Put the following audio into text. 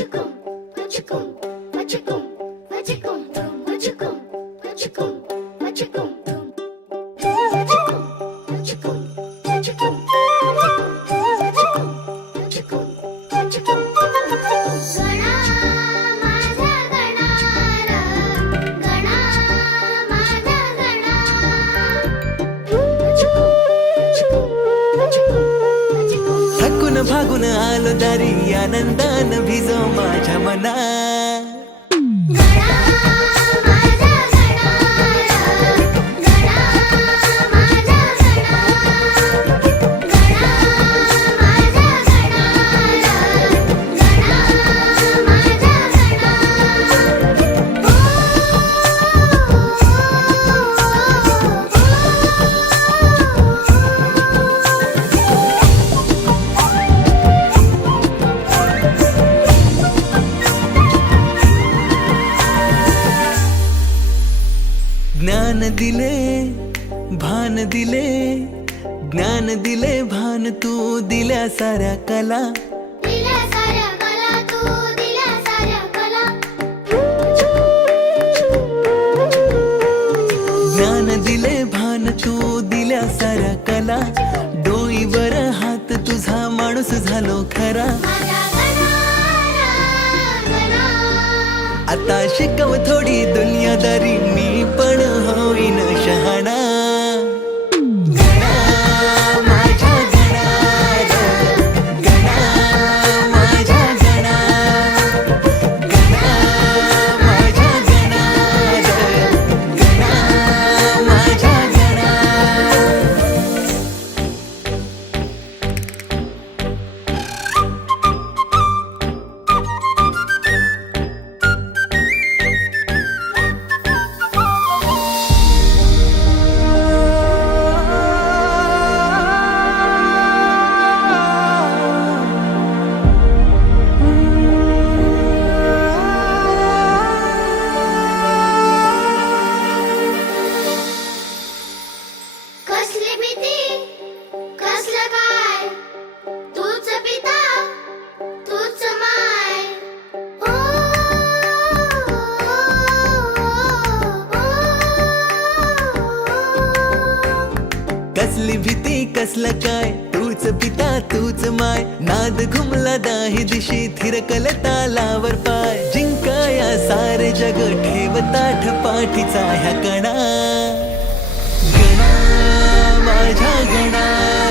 magical, magical, magical, magical, magical, magical, magical, magical, magical, magical. लागून आलो दारी आनंदान भिजो माझ्या मना ज्ञान दिले भान दिले ज्ञान दिले भान तू दिल्या साऱ्या कला. आता शिकव थोडी दुनियादारी मी पण होईन शहाणा. कसली भीती कसलं काय? तूच पिता तूच माय. नाद घुमला दाही दिशी थिरकल तालावर पाय. जिंकाया सारे जग ठेव ताठ पाठीचा ह्या कणा. गणा माझ्या गणा.